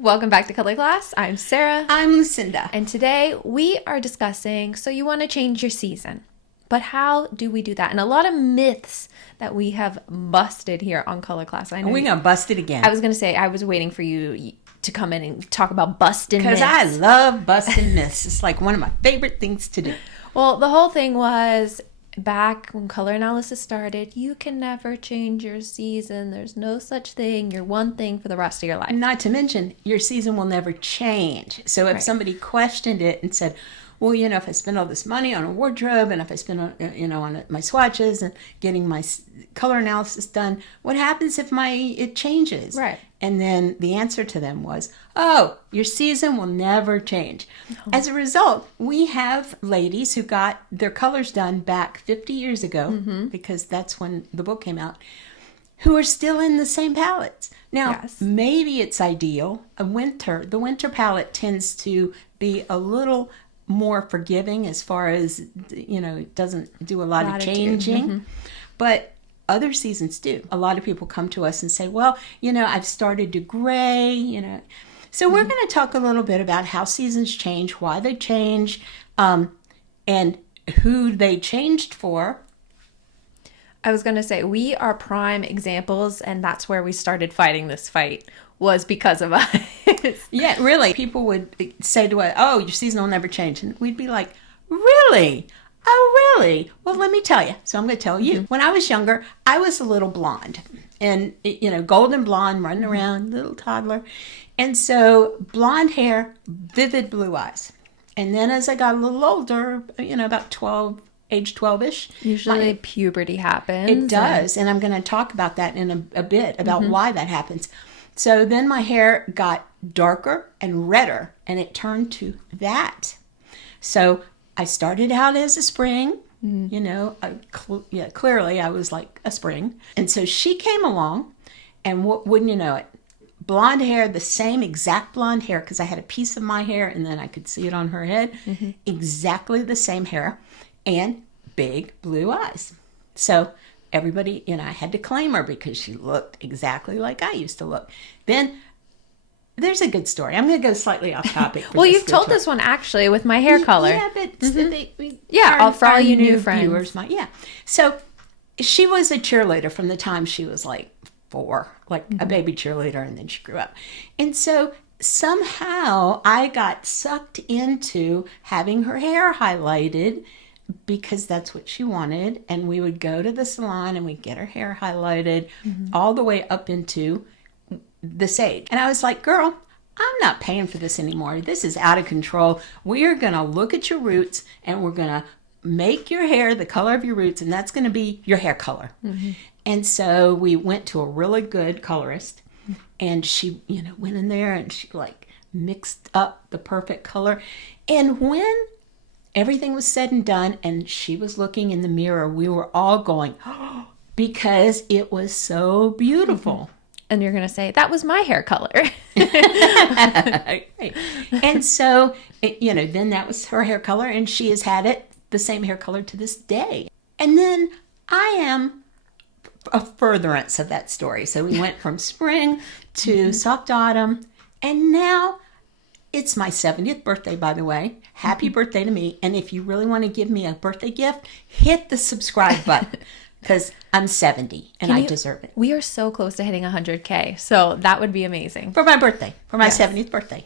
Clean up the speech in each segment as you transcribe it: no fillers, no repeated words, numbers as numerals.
Welcome back to Color Class. I'm Sarah. I'm Lucinda. And today we are discussing, so you want to change your season, but how do we do that? And a lot of myths that we have busted here on Color Class. I know We're going to bust it again. I was going to say, I was waiting for you to come in and talk about busting myths. Because I love busting myths. It's like one of my favorite things to do. Well, the whole thing was, back when color analysis started, you can never change your season. There's no such thing. You're one thing for the rest of your life. Not to mention, your season will never change. So if somebody questioned it and said, well, if I spend all this money on a wardrobe and if I spend on my swatches and getting my color analysis done, what happens if it changes? Right. And then the answer to them was, oh, your season will never change. No. As a result, we have ladies who got their colors done back 50 years ago, because that's when the book came out, who are still in the same palettes. Now, maybe it's ideal. The winter palette tends to be a little more forgiving as far as, it doesn't do a lot of changing. But other seasons do. A lot of people come to us and say, well, I've started to gray, So we're going to talk a little bit about how seasons change, why they change, and who they changed for. I was going to say, we are prime examples, and that's where we started fighting this fight, was because of us. Yeah, really. People would say to us, oh, your season will never change. And we'd be like, really? Oh, really? Well, let me tell you. So I'm going to tell you. When I was younger, I was a little blonde. And, golden blonde, running around, little toddler. And so blonde hair, vivid blue eyes. And then as I got a little older, about 12, age 12-ish. Usually puberty happens. It does. And I'm going to talk about that in a bit, about why that happens. So then my hair got darker and redder, and it turned to that. So I started out as a spring, clearly I was like a spring. And so she came along, and wouldn't you know it, blonde hair, the same exact blonde hair, because I had a piece of my hair, and then I could see it on her head, exactly the same hair, and big blue eyes. So everybody, I had to claim her because she looked exactly like I used to look. Then there's a good story. I'm going to go slightly off topic. Well, you've told this one actually with my hair color. Yeah, but for all you new friends. Viewers, So she was a cheerleader from the time she was like 4, like a baby cheerleader, and then she grew up. And so somehow I got sucked into having her hair highlighted, because that's what she wanted. And we would go to the salon and we'd get her hair highlighted all the way up into this age. And I was like, girl, I'm not paying for this anymore. This is out of control. We are going to look at your roots, and we're going to make your hair the color of your roots, and that's going to be your hair color. And so we went to a really good colorist, and she, went in there and she mixed up the perfect color. And when everything was said and done, and she was looking in the mirror, we were all going, oh, because it was so beautiful. And you're going to say, that was my hair color. And so, then that was her hair color, and she has had it the same hair color to this day. And then I am a furtherance of that story. So we went from spring to soft autumn, and now it's my 70th birthday, by the way. Happy birthday to me. And if you really want to give me a birthday gift, hit the subscribe button, because I'm 70 and I deserve it. We are so close to hitting 100K. So that would be amazing. For my birthday, for my 70th birthday.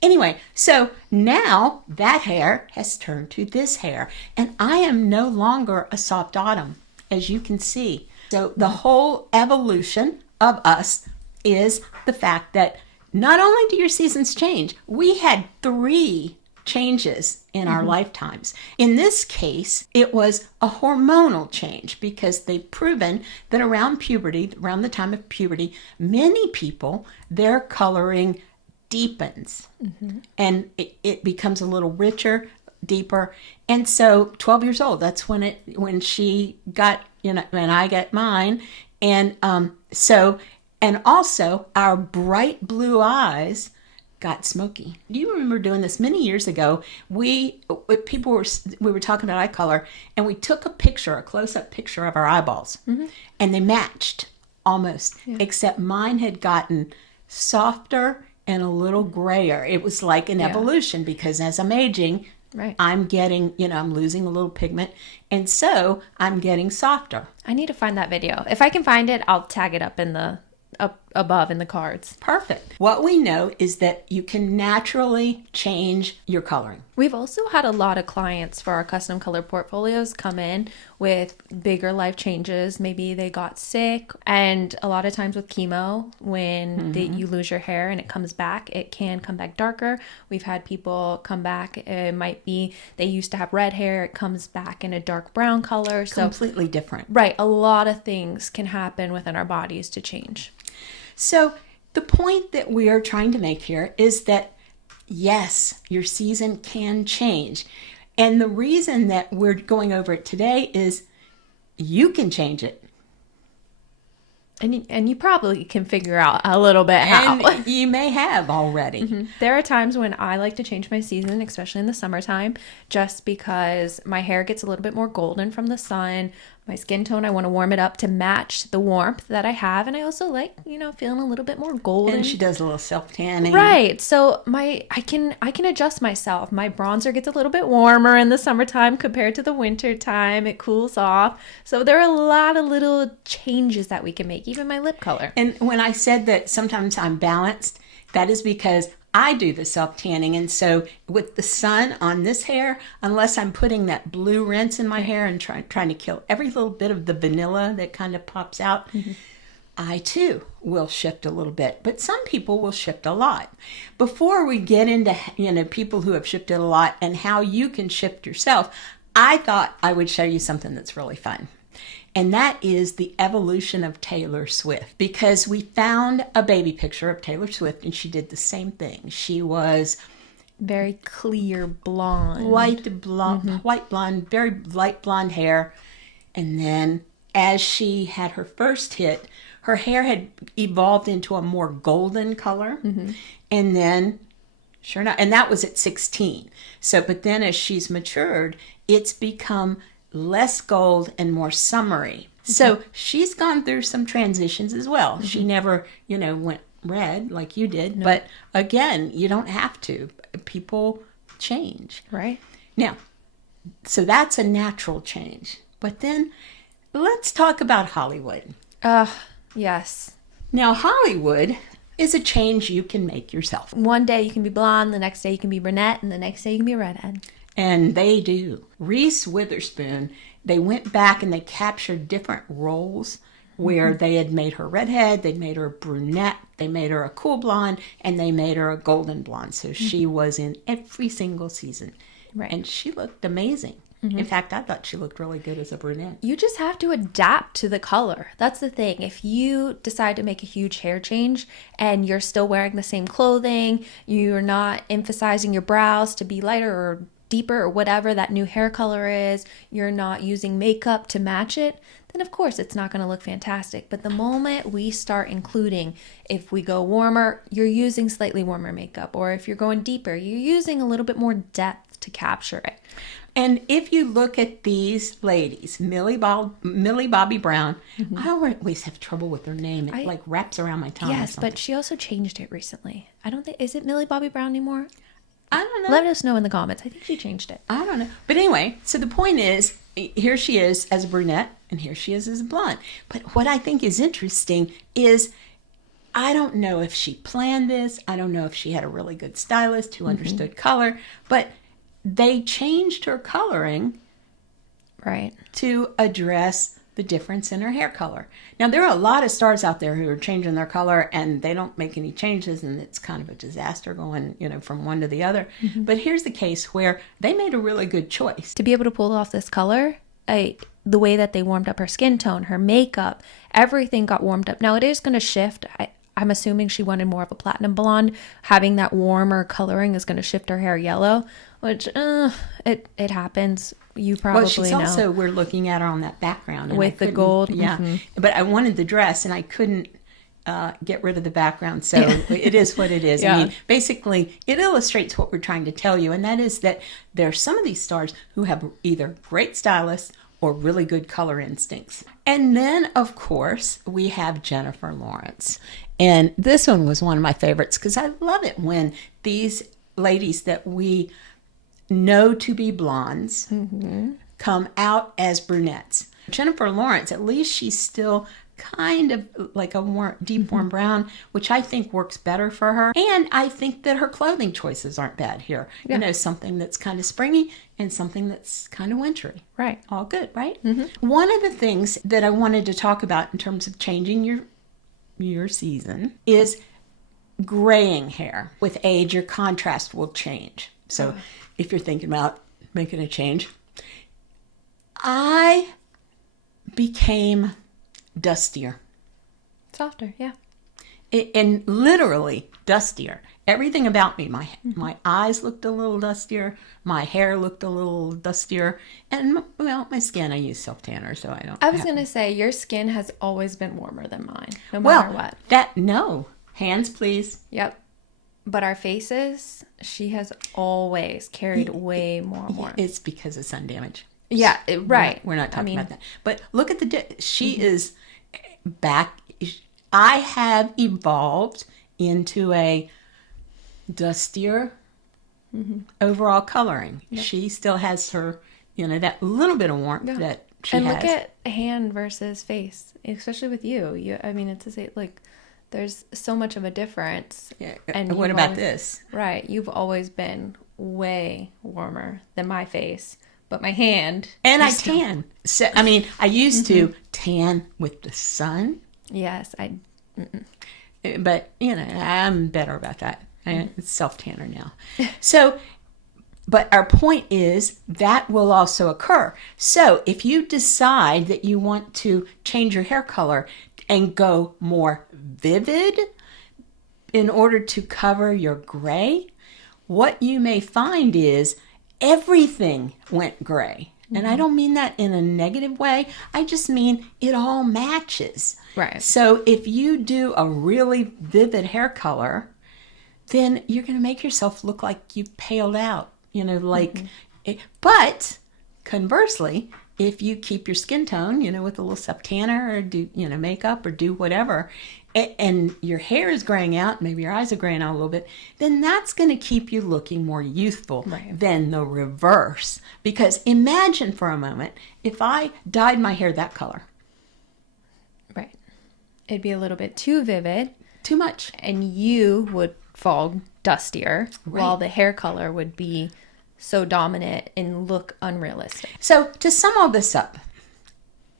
Anyway, so now that hair has turned to this hair, and I am no longer a soft autumn, as you can see. So the whole evolution of us is the fact that not only do your seasons change, we had 3 changes in our lifetimes. In this case, it was a hormonal change, because they've proven that around the time of puberty, many people, their coloring deepens, and it becomes a little richer, deeper. And so 12 years old, that's when she got, and I got mine. And and also our bright blue eyes got smoky. Do you remember doing this many years ago? We were talking about eye color, and we took a close-up picture of our eyeballs, and they matched almost, except mine had gotten softer and a little grayer. It was like an evolution, because as I'm aging, Right. I'm getting, I'm losing a little pigment. And so I'm getting softer. I need to find that video. If I can find it, I'll tag it up above in the cards. Perfect. What we know is that you can naturally change your coloring. We've also had a lot of clients for our custom color portfolios come in with bigger life changes. Maybe they got sick, and a lot of times with chemo, when you lose your hair and it comes back, it can come back darker. We've had people come back. It might be they used to have red hair. It comes back in a dark brown color. So Completely different. right, a lot of things can happen within our bodies to change. So the point that we are trying to make here is that, yes, your season can change. And the reason that we're going over it today is you can change it. And you probably can figure out a little bit how. And you may have already. There are times when I like to change my season, especially in the summertime, just because my hair gets a little bit more golden from the sun. My skin tone, I want to warm it up to match the warmth that I have. And I also like, feeling a little bit more golden. And she does a little self-tanning. Right. So I can adjust myself. My bronzer gets a little bit warmer in the summertime compared to the winter time. It cools off. So there are a lot of little changes that we can make, even my lip color. And when I said that sometimes I'm balanced, that is because I do the self-tanning. And so with the sun on this hair, unless I'm putting that blue rinse in my hair and trying to kill every little bit of the vanilla that kind of pops out, I too will shift a little bit. But some people will shift a lot. Before we get into, people who have shifted a lot and how you can shift yourself, I thought I would show you something that's really fun. And that is the evolution of Taylor Swift, because we found a baby picture of Taylor Swift and she did the same thing. She was very clear blonde. White blonde, very light blonde hair. And then as she had her first hit, her hair had evolved into a more golden color. And then, sure enough, and that was at 16. So, but then as she's matured, it's become less gold and more summery. So she's gone through some transitions as well. She never, went red like you did. No. But again, you don't have to. People change. Right. Now, so that's a natural change. But then let's talk about Hollywood. Yes. Now, Hollywood is a change you can make yourself. One day you can be blonde, the next day you can be brunette, and the next day you can be redhead. And they do. Reese Witherspoon, they went back and they captured different roles where they had made her redhead, they made her brunette, they made her a cool blonde, and they made her a golden blonde. So she was in every single season. Right. And she looked amazing. In fact, I thought she looked really good as a brunette. You just have to adapt to the color. That's the thing. If you decide to make a huge hair change and you're still wearing the same clothing, you're not emphasizing your brows to be lighter or deeper or whatever that new hair color is, you're not using makeup to match it, then of course it's not going to look fantastic. But the moment we start including, if we go warmer, you're using slightly warmer makeup, or if you're going deeper, you're using a little bit more depth to capture it. And if you look at these ladies, Millie Bobby Brown, I always have trouble with her name. It like wraps around my tongue. Yes, but she also changed it recently. I don't think, is it Millie Bobby Brown anymore? I don't know. Let us know in the comments. I think she changed it. I don't know. But anyway, so the point is, here she is as a brunette, and here she is as a blonde. But what I think is interesting is, I don't know if she planned this. I don't know if she had a really good stylist who understood color. But they changed her coloring right to address the difference in her hair color. Now, there are a lot of stars out there who are changing their color and they don't make any changes, and it's kind of a disaster going, from one to the other. But here's the case where they made a really good choice. To be able to pull off this color, the way that they warmed up her skin tone, her makeup, everything got warmed up. Now, it is going to shift. I'm assuming she wanted more of a platinum blonde. Having that warmer coloring is going to shift her hair yellow, which it happens. You probably she's know. Also, we're looking at her on that background. And with the gold. Yeah. But I wanted the dress and I couldn't get rid of the background. So it is what it is. Yeah. I mean, basically, it illustrates what we're trying to tell you. And that is that there are some of these stars who have either great stylists or really good color instincts. And then, of course, we have Jennifer Lawrence. And this one was one of my favorites because I love it when these ladies that we know to be blondes come out as brunettes. Jennifer Lawrence, at least she's still kind of like a deep warm brown, which I think works better for her. And I think that her clothing choices aren't bad here. Yeah. You know, something that's kind of springy and something that's kind of wintry. Right. All good, right? One of the things that I wanted to talk about in terms of changing your season is graying hair. With age, your contrast will change. So if you're thinking about making a change, I became dustier. Softer, yeah. And literally dustier. Everything about me, my eyes looked a little dustier, my hair looked a little dustier, and well, my skin, I use self-tanner, so I don't. I was going to say, your skin has always been warmer than mine, no matter what. No. Hands, please. Yep. But our faces, she has always carried way more warmth. It's because of sun damage. Yeah, right. We're not talking about that. But look at she is back. I have evolved into a dustier overall coloring. Yep. She still has her, that little bit of warmth that she has. And look at hand versus face, especially with you. I mean, it's like there's so much of a difference. Yeah. And what about this? Right. You've always been way warmer than my face. But my hand. And I tan. So, I mean, I used to tan with the sun. Yes. But, I'm better about that. It's self-tanner now. So, but our point is that will also occur. So if you decide that you want to change your hair color and go more vivid in order to cover your gray, what you may find is everything went gray. And I don't mean that in a negative way. I just mean it all matches. Right. So if you do a really vivid hair color, then you're going to make yourself look like you paled out, But conversely, if you keep your skin tone, with a little self-tanner or do, makeup or do whatever, and your hair is graying out, maybe your eyes are graying out a little bit, then that's going to keep you looking more youthful than the reverse. Because imagine for a moment, if I dyed my hair that color. Right. It'd be a little bit too vivid. Too much. And you would fall dustier, while the hair color would be so dominant and look unrealistic. So to sum all this up,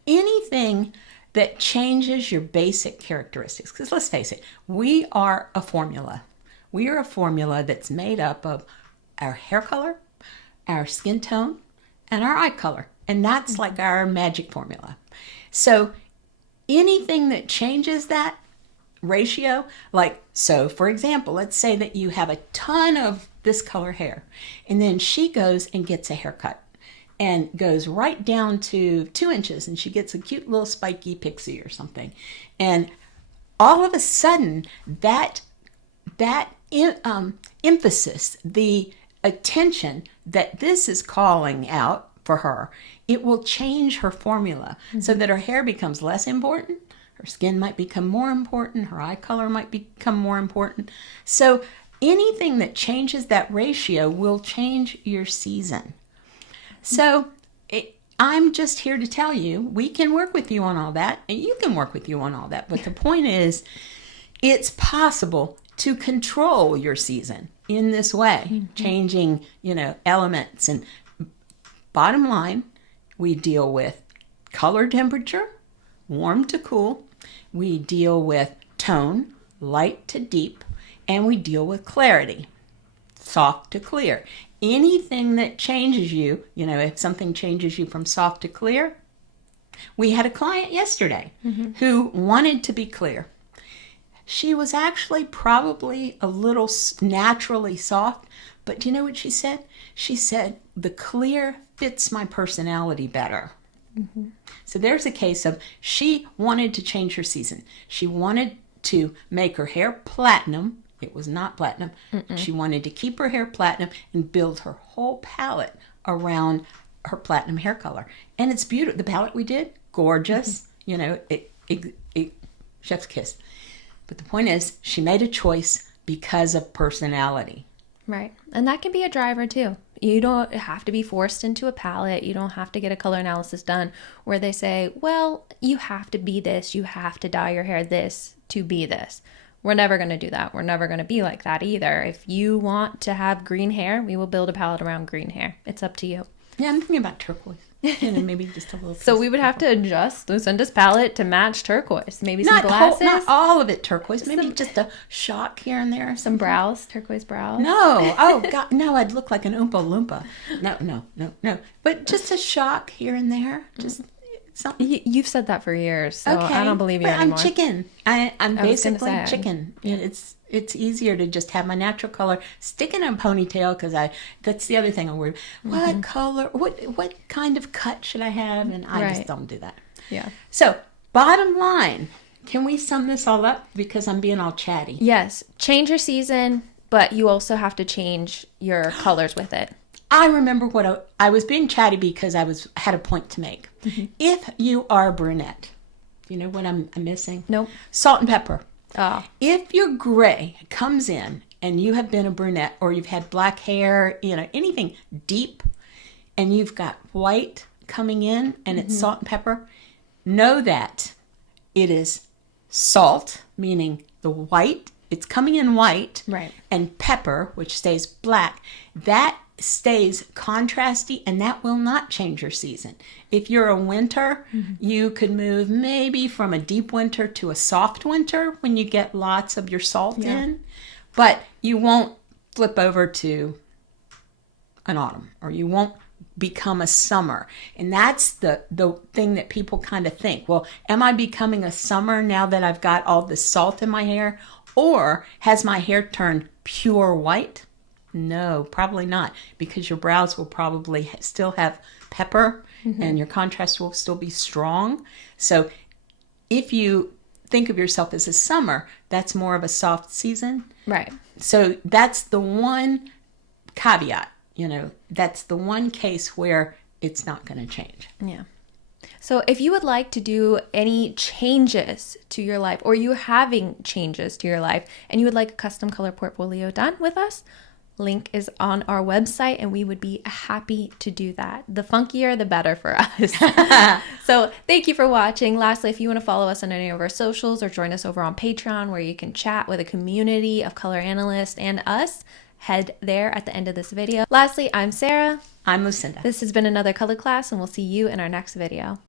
anything that changes your basic characteristics, because let's face it, we are a formula. We are a formula that's made up of our hair color, our skin tone, and our eye color. And that's like our magic formula. So anything that changes that ratio, so for example, let's say that you have a ton of this color hair, and then she goes and gets a haircut and goes right down to 2 inches, and she gets a cute little spiky pixie or something. And all of a sudden, that emphasis, the attention that this is calling out for her, it will change her formula so that her hair becomes less important. Her skin might become more important. Her eye color might become more important. So anything that changes that ratio will change your season. So I'm just here to tell you, we can work with you on all that, and you can work with you on all that. But the point is, it's possible to control your season in this way, changing, elements. And bottom line, we deal with color temperature, warm to cool. We deal with tone, light to deep, and we deal with clarity, soft to clear. Anything that changes you, if something changes you from soft to clear. We had a client yesterday who wanted to be clear. She was actually probably a little naturally soft, but do you know what she said? She said, the clear fits my personality better. So there's a case of she wanted to change her season. She wanted to make her hair platinum. It was not platinum. She wanted to keep her hair platinum and build her whole palette around her platinum hair color. And it's beautiful. The palette we did, gorgeous. You know, chef's kiss. But the point is, she made a choice because of personality. Right. And that can be a driver too. You don't have to be forced into a palette. You don't have to get a color analysis done where they say, well, you have to be this. You have to dye your hair this to be this. We're never going to do that. We're never going to be like that either. If you want to have green hair, we will build a palette around green hair. It's up to you. Yeah, I'm thinking about turquoise. You know, maybe just a little. So we would have to adjust Lucinda's palette to match turquoise. Maybe some not glasses. not all of it turquoise. Maybe just a shock here and there. Some brows, turquoise brows. No. Oh, God. No, I'd look like an Oompa Loompa. No. But just a shock here and there. Just something. You've said that for years, so Okay. I don't believe you But anymore. I'm chicken. I'm basically say, chicken. It's easier to just have my natural color, stick in a ponytail, because that's the other thing I'm worried. What color, what kind of cut should I have? And I just don't do that. Yeah. So, bottom line, can we sum this all up? Because I'm being all chatty. Yes. Change your season, but you also have to change your colors with it. I remember what I was being chatty because I had a point to make. If you are a brunette, you know what I'm missing? Nope. Salt and pepper. Oh. If your gray comes in and you have been a brunette or you've had black hair, you know, anything deep, and you've got white coming in and it's salt and pepper, know that it is salt, meaning the white, it's coming in white, Right. and pepper, which stays black. That stays contrasty, and that will not change your season. If you're a winter, you could move maybe from a deep winter to a soft winter when you get lots of your salt in, but you won't flip over to an autumn, or you won't become a summer. And that's the thing that people kind of think, well, am I becoming a summer now that I've got all this salt in my hair, or has my hair turned pure white? No, probably not, because your brows will probably still have pepper and your contrast will still be strong. So if you think of yourself as a summer, that's more of a soft season. Right. So that's the one caveat, you know, that's the one case where it's not going to change. Yeah. So if you would like to do any changes to your life, or you're having changes to your life and you would like a custom color portfolio done with us, link is on our website and we would be happy to do that. The funkier, the better for us. So thank you for watching. Lastly, if you want to follow us on any of our socials or join us over on Patreon, where you can chat with a community of color analysts and us, head there at the end of this video. Lastly, I'm Sarah. I'm Lucinda. This has been another color class, and we'll see you in our next video.